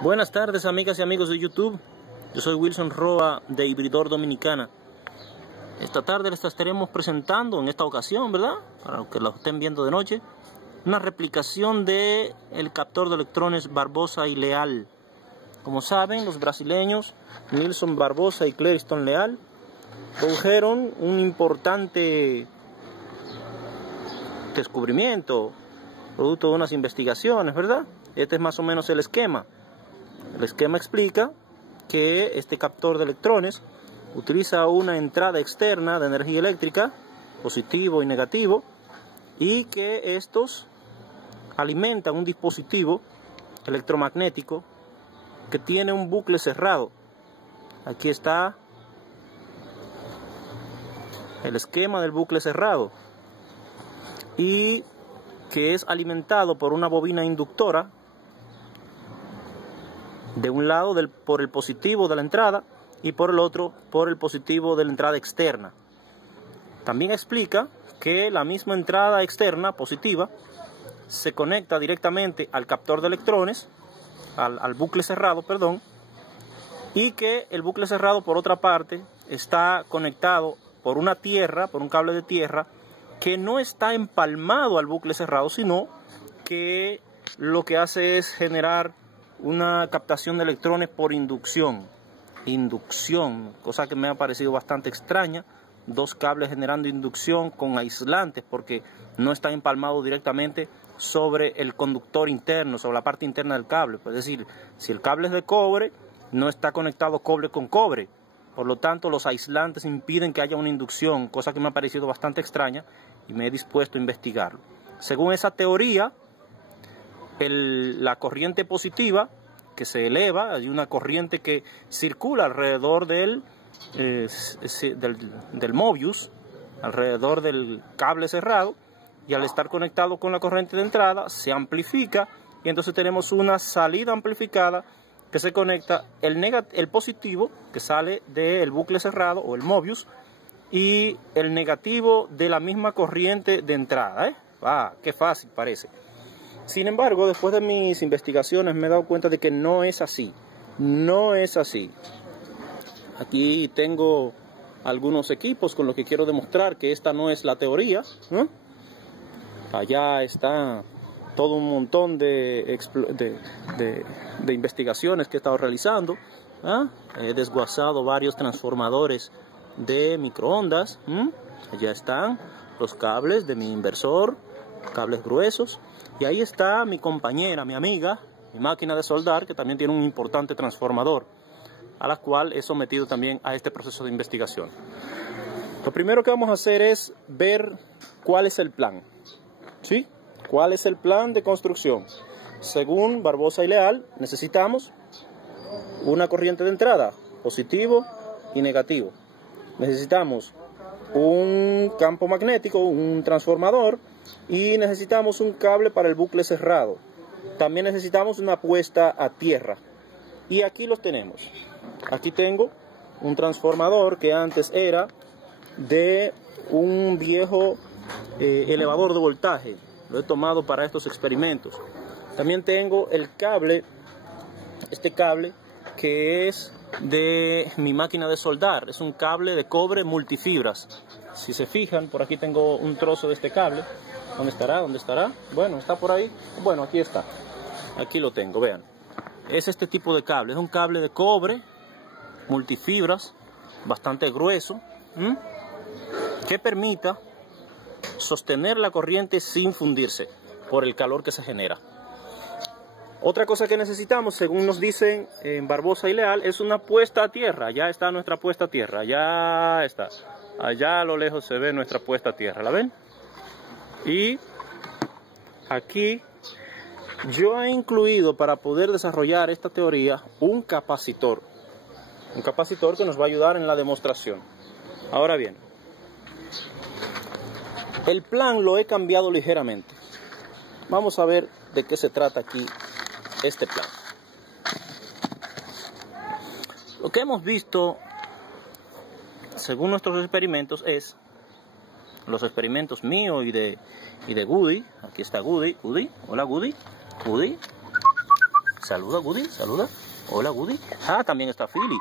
Buenas tardes, amigas y amigos de YouTube. Yo soy Wilson Roa de Hibridor Dominicana. Esta tarde les estaremos presentando, en esta ocasión, ¿verdad?, para los que lo estén viendo de noche, una replicación de el captor de electrones Barbosa y Leal. Como saben, los brasileños Nilson Barbosa y Clériston Leal produjeron un importante descubrimiento, producto de unas investigaciones, ¿verdad? Este es más o menos el esquema. El esquema explica que este captor de electrones utiliza una entrada externa de energía eléctrica, positivo y negativo, y que estos alimentan un dispositivo electromagnético que tiene un bucle cerrado. Aquí está el esquema del bucle cerrado, y que es alimentado por una bobina inductora, de un lado por el positivo de la entrada y por el otro por el positivo de la entrada externa. También explica que la misma entrada externa positiva se conecta directamente al captor de electrones, al bucle cerrado, perdón, y que el bucle cerrado, por otra parte, está conectado por una tierra, por un cable de tierra, que no está empalmado al bucle cerrado, sino que lo que hace es generar una captación de electrones por inducción, cosa que me ha parecido bastante extraña. Dos cables generando inducción con aislantes, porque no está empalmado directamente sobre el conductor interno, sobre la parte interna del cable. Es decir, si el cable es de cobre, no está conectado cobre con cobre, por lo tanto los aislantes impiden que haya una inducción, cosa que me ha parecido bastante extraña y me he dispuesto a investigarlo. Según esa teoría, la corriente positiva que se eleva, hay una corriente que circula alrededor del Mobius, alrededor del cable cerrado, y al estar conectado con la corriente de entrada se amplifica, y entonces tenemos una salida amplificada que se conecta el positivo que sale del bucle cerrado o el Mobius, y el negativo de la misma corriente de entrada. Qué fácil parece. Sin embargo, después de mis investigaciones me he dado cuenta de que no es así. No es así. Aquí tengo algunos equipos con los que quiero demostrar que esta no es la teoría, ¿no? Allá está todo un montón de investigaciones que he estado realizando. He desguazado varios transformadores de microondas. Allá están los cables de mi inversor, cables gruesos. Y ahí está mi compañera, mi amiga, mi máquina de soldar, que también tiene un importante transformador, a la cual he sometido también a este proceso de investigación. Lo primero que vamos a hacer es ver cuál es el plan, ¿sí? ¿Cuál es el plan de construcción? Según Barbosa y Leal, necesitamos una corriente de entrada, positivo y negativo. Necesitamos un campo magnético, un transformador, y necesitamos un cable para el bucle cerrado. También necesitamos una puesta a tierra. Y aquí los tenemos. Aquí tengo un transformador que antes era de un viejo elevador de voltaje. Lo he tomado para estos experimentos. También tengo el cable, este cable que es de mi máquina de soldar. Es un cable de cobre multifibras. Si se fijan, por aquí tengo un trozo de este cable. ¿Dónde estará? ¿Dónde estará? Bueno, está por ahí. Bueno, aquí está. Aquí lo tengo, vean. Es este tipo de cable. Es un cable de cobre multifibras, bastante grueso, que permita sostener la corriente sin fundirse por el calor que se genera. Otra cosa que necesitamos, según nos dicen en Barbosa y Leal, es una puesta a tierra. Ya está nuestra puesta a tierra. Ya está. Allá a lo lejos se ve nuestra puesta a tierra. ¿La ven? Y aquí yo he incluido, para poder desarrollar esta teoría, un capacitor. Un capacitor que nos va a ayudar en la demostración. Ahora bien, el plan lo he cambiado ligeramente. Vamos a ver de qué se trata aquí este plan. Lo que hemos visto, según nuestros experimentos, es los experimentos míos y de Goody. Aquí está Goody. Hola Goody. Saluda, Woody, saluda. Hola, Woody. Ah, también está Philly,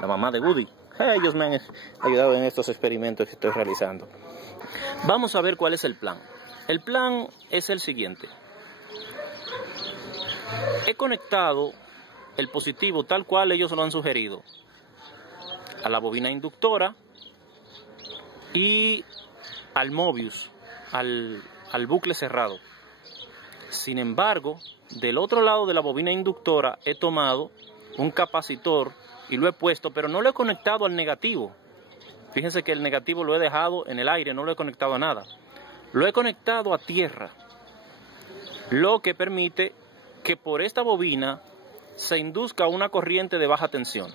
la mamá de Woody. Ellos me han ayudado en estos experimentos que estoy realizando. Vamos a ver cuál es el plan. El plan es el siguiente. He conectado el positivo tal cual ellos lo han sugerido a la bobina inductora y al Mobius, al bucle cerrado. Sin embargo, del otro lado de la bobina inductora he tomado un capacitor y lo he puesto, pero no lo he conectado al negativo. Fíjense que el negativo lo he dejado en el aire, no lo he conectado a nada. Lo he conectado a tierra, lo que permite que por esta bobina se induzca una corriente de baja tensión.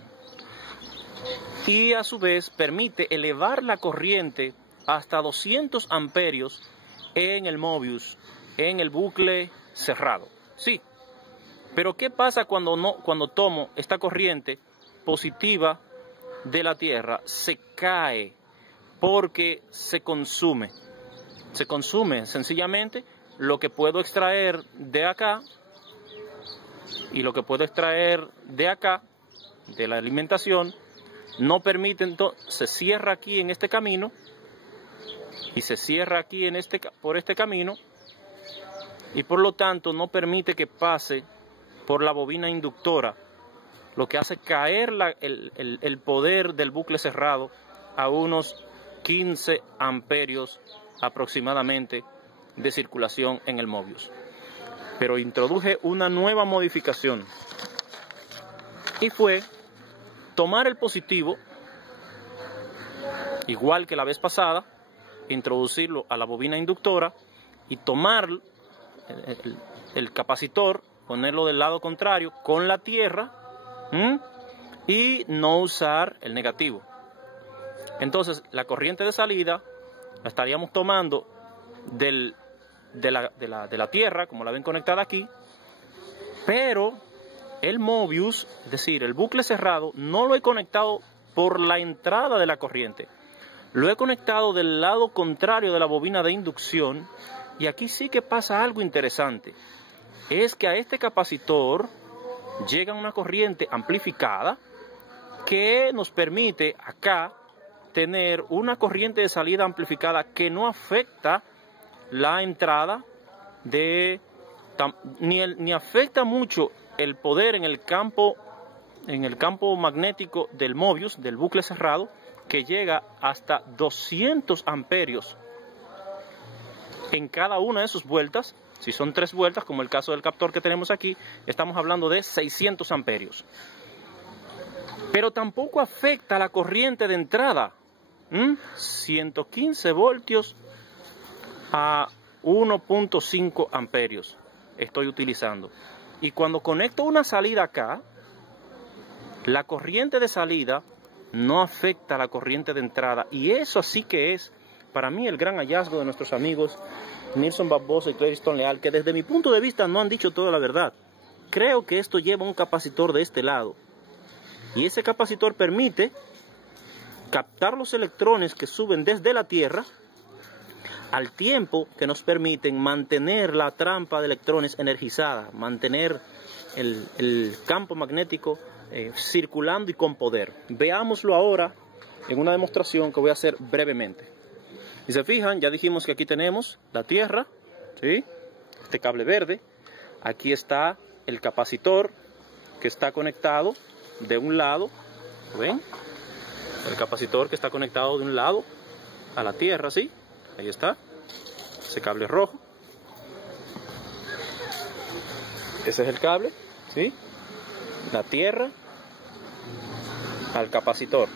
Y a su vez permite elevar la corriente hasta 200 amperios en el Mobius, en el bucle cerrado. Sí, pero ¿qué pasa cuando tomo esta corriente positiva de la Tierra? Se cae porque se consume. Se consume sencillamente lo que puedo extraer de acá y lo que puedo extraer de acá, de la alimentación, no permite, entonces se cierra aquí en este camino y se cierra aquí por este camino y por lo tanto no permite que pase por la bobina inductora, lo que hace caer el poder del bucle cerrado a unos 15 amperios aproximadamente de circulación en el Mobius. Pero introduje una nueva modificación y fue tomar el positivo, igual que la vez pasada, introducirlo a la bobina inductora y tomar el capacitor, ponerlo del lado contrario con la tierra y no usar el negativo. Entonces la corriente de salida la estaríamos tomando de la tierra, como la ven conectada aquí, pero el Mobius, es decir, el bucle cerrado, no lo he conectado por la entrada de la corriente. Lo he conectado del lado contrario de la bobina de inducción y aquí sí que pasa algo interesante. Es que a este capacitor llega una corriente amplificada que nos permite acá tener una corriente de salida amplificada que no afecta la entrada ni afecta mucho el poder en el campo magnético del Mobius, del bucle cerrado, que llega hasta 200 amperios en cada una de sus vueltas. Si son 3 vueltas, como el caso del captor que tenemos aquí, estamos hablando de 600 amperios. Pero tampoco afecta la corriente de entrada. 115 voltios a 1.5 amperios estoy utilizando. Y cuando conecto una salida acá, la corriente de salida no afecta la corriente de entrada. Y eso sí que es, para mí, el gran hallazgo de nuestros amigos Nilson Barbosa y Cleriston Leal, que desde mi punto de vista no han dicho toda la verdad. Creo que esto lleva un capacitor de este lado. Y ese capacitor permite captar los electrones que suben desde la Tierra al tiempo que nos permiten mantener la trampa de electrones energizada, mantener el campo magnético circulando y con poder. Veámoslo ahora en una demostración que voy a hacer brevemente. Si se fijan, ya dijimos que aquí tenemos la Tierra, ¿sí? Este cable verde. Aquí está el capacitor que está conectado de un lado, ¿ven? El capacitor que está conectado de un lado a la Tierra, ¿sí? Ahí está, ese cable rojo. Ese es el cable, ¿sí? La Tierra al capacitor.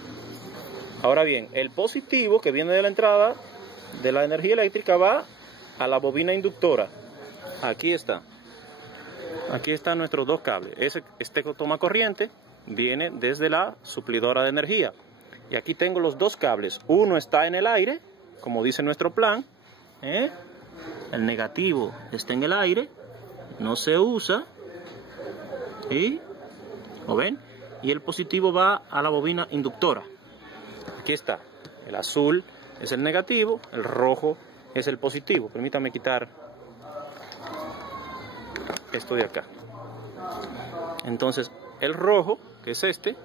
Ahora bien, el positivo que viene de la entrada de la energía eléctrica va a la bobina inductora. Aquí está. Aquí están nuestros dos cables. Este toma corriente viene desde la suplidora de energía. Y aquí tengo los dos cables. Uno está en el aire, como dice nuestro plan. El negativo está en el aire, no se usa. ¿Sí? ¿Lo ven? Y el positivo va a la bobina inductora. Aquí está. El azul es el negativo, el rojo es el positivo. Permítame quitar esto de acá. Entonces el rojo, que es este,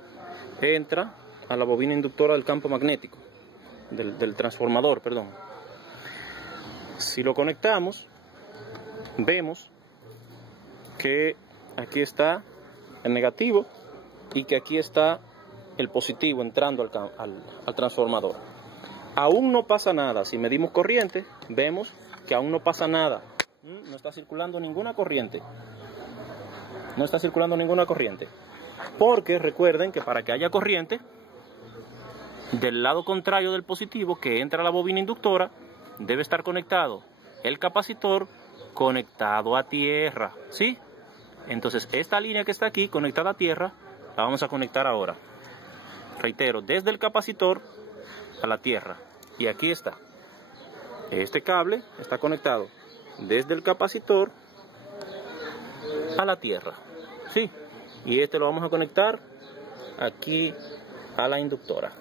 entra a la bobina inductora del campo magnético, del transformador, perdón. Si lo conectamos, vemos que aquí está el negativo y que aquí está el positivo entrando al transformador. Aún no pasa nada. Si medimos corriente, vemos que aún no pasa nada. No está circulando ninguna corriente. No está circulando ninguna corriente. Porque recuerden que para que haya corriente, del lado contrario del positivo que entra a la bobina inductora, debe estar conectado el capacitor conectado a tierra, ¿sí? Entonces esta línea que está aquí conectada a tierra la vamos a conectar ahora. Reitero, desde el capacitor a la tierra. Y aquí está. Este cable está conectado desde el capacitor a la tierra, ¿sí? Y este lo vamos a conectar aquí a la inductora.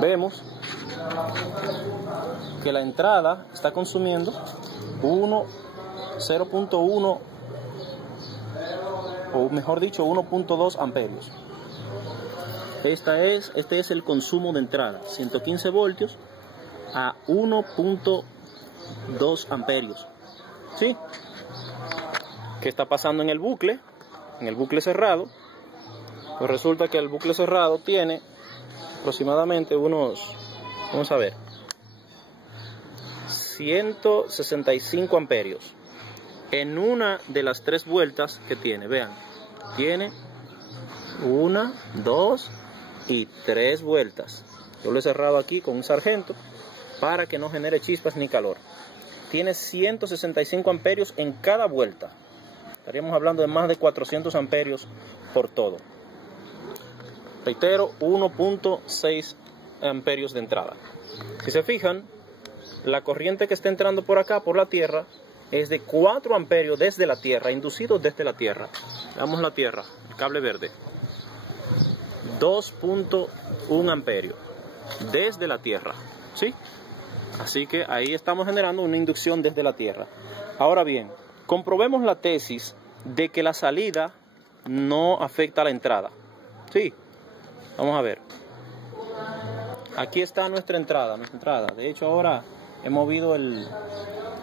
Vemos que la entrada está consumiendo 0.1 o mejor dicho 1.2 amperios. Este es el consumo de entrada, 115 voltios a 1.2 amperios. ¿Sí? ¿Qué está pasando en el bucle? En el bucle cerrado, pues resulta que el bucle cerrado tiene aproximadamente unos, vamos a ver, 165 amperios en una de las 3 vueltas que tiene. Vean, tiene 1, 2 y 3 vueltas. Yo lo he cerrado aquí con un sargento para que no genere chispas ni calor. Tiene 165 amperios en cada vuelta. Estaríamos hablando de más de 400 amperios por todo. Reitero, 1.6 amperios de entrada. Si se fijan, la corriente que está entrando por acá, por la tierra, es de 4 amperios desde la tierra, inducido desde la tierra. Veamos la tierra, el cable verde. 2.1 amperios desde la tierra, ¿sí? Así que ahí estamos generando una inducción desde la tierra. Ahora bien, comprobemos la tesis de que la salida no afecta a la entrada. ¿Sí? Vamos a ver. Aquí está nuestra entrada. De hecho, ahora he movido el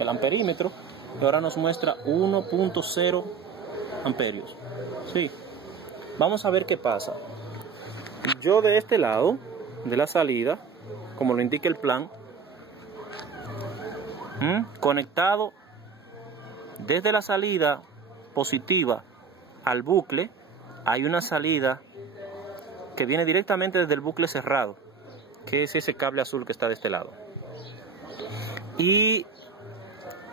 amperímetro y ahora nos muestra 1.0 amperios. ¿Sí? Vamos a ver qué pasa. Yo de este lado, de la salida, como lo indica el plan, conectado desde la salida positiva al bucle, hay una salida que viene directamente desde el bucle cerrado, que es ese cable azul que está de este lado. Y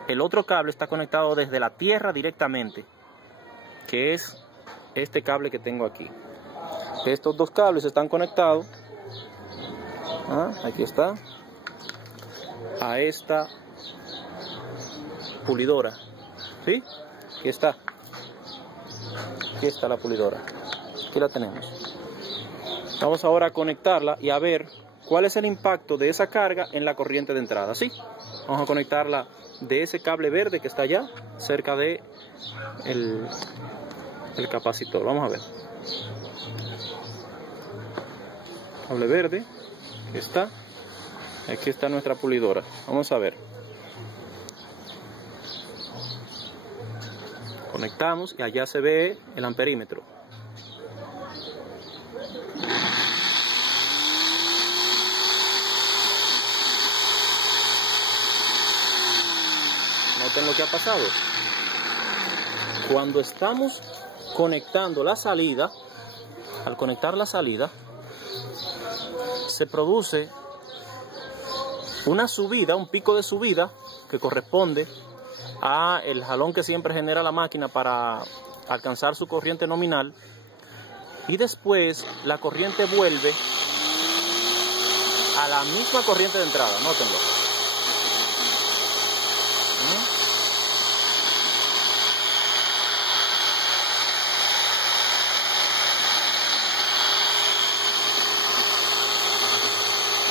el otro cable está conectado desde la tierra directamente, que es este cable que tengo aquí. Estos dos cables están conectados, aquí está, a esta pulidora, ¿sí? Aquí está la pulidora, aquí la tenemos. Vamos ahora a conectarla y a ver cuál es el impacto de esa carga en la corriente de entrada, ¿sí? Vamos a conectarla de ese cable verde que está allá, cerca de el capacitor. Vamos a ver. Cable verde, aquí está nuestra pulidora. Vamos a ver. Conectamos y allá se ve el amperímetro. Noten lo que ha pasado. Cuando estamos conectando la salida, al conectar la salida, se produce una subida, un pico de subida que corresponde a el jalón que siempre genera la máquina para alcanzar su corriente nominal, y después la corriente vuelve a la misma corriente de entrada. Nótenlo.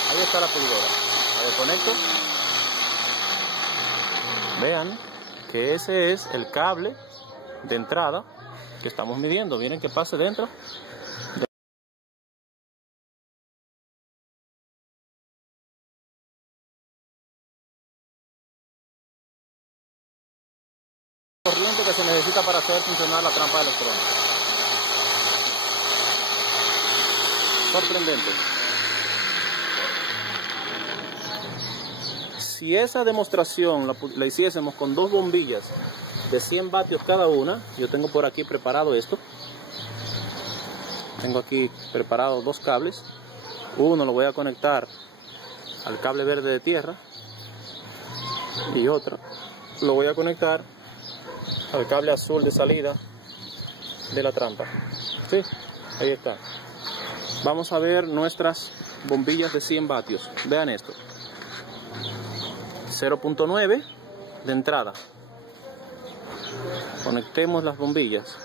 Ahí está la pulidora. La desconecto. Vean que ese es el cable de entrada que estamos midiendo. Miren que pase dentro. Corriente que se necesita para hacer funcionar la trampa electrónica. Sorprendente. Si esa demostración la hiciésemos con dos bombillas de 100 vatios cada una, yo tengo por aquí preparado esto. Tengo aquí preparado dos cables. Uno lo voy a conectar al cable verde de tierra y otro lo voy a conectar al cable azul de salida de la trampa. Sí, ahí está. Vamos a ver nuestras bombillas de 100 vatios. Vean esto. 0.9 de entrada. Conectemos las bombillas.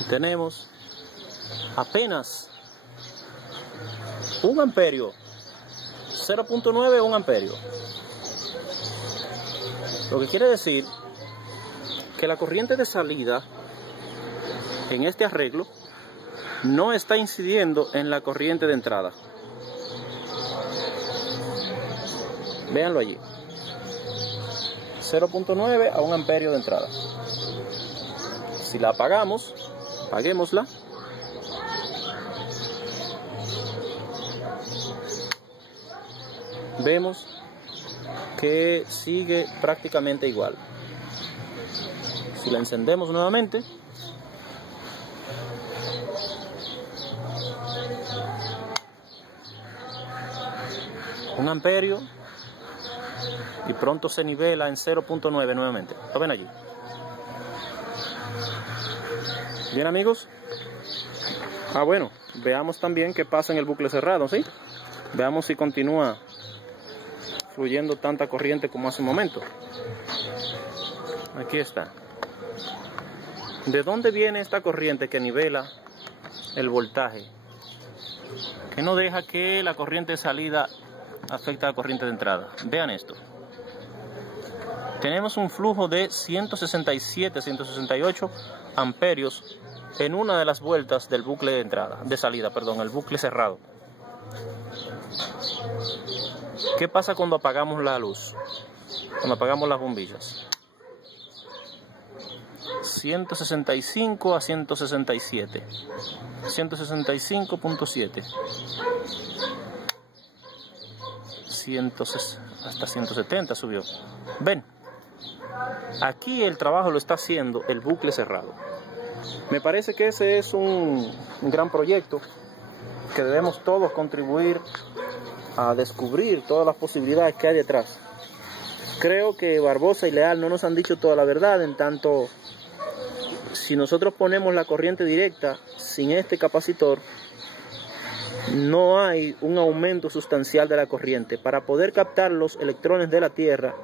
Y tenemos apenas 1 amperio. 0.9 1 amperio. Lo que quiere decir que la corriente de salida en este arreglo no está incidiendo en la corriente de entrada. Véanlo allí. 0.9 a 1 amperio de entrada. Si la apagamos, apaguémosla. Vemos que sigue prácticamente igual. Si la encendemos nuevamente, un amperio y pronto se nivela en 0.9 nuevamente. ¿Lo ven allí? Bien, amigos. Bueno, veamos también qué pasa en el bucle cerrado, ¿sí? Veamos si continúa fluyendo tanta corriente como hace un momento. Aquí está. ¿De dónde viene esta corriente que nivela el voltaje? Que no deja que la corriente de salida afecte a la corriente de entrada. Vean esto. Tenemos un flujo de 167, 168 amperios en una de las vueltas del bucle de entrada, de salida, perdón, el bucle cerrado. ¿Qué pasa cuando apagamos la luz? Cuando apagamos las bombillas. 165 a 167. 165.7. Hasta 170 subió. Ven. Aquí el trabajo lo está haciendo el bucle cerrado. Me parece que ese es un gran proyecto que debemos todos contribuir a descubrir todas las posibilidades que hay detrás. Creo que Barbosa y Leal no nos han dicho toda la verdad, en tanto si nosotros ponemos la corriente directa sin este capacitor, no hay un aumento sustancial de la corriente. Para poder captar los electrones de la Tierra,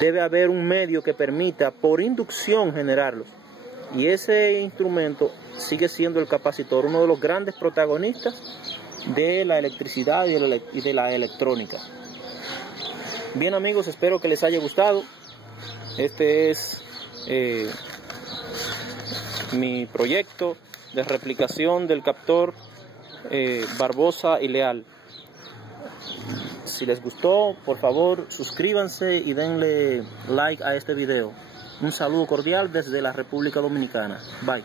debe haber un medio que permita por inducción generarlos. Y ese instrumento sigue siendo el capacitor, uno de los grandes protagonistas de la electricidad y de la electrónica. Bien, amigos, espero que les haya gustado. Este es mi proyecto de replicación del captor Barbosa y Leal. Si les gustó, por favor suscríbanse y denle like a este video. Un saludo cordial desde la República Dominicana. Bye.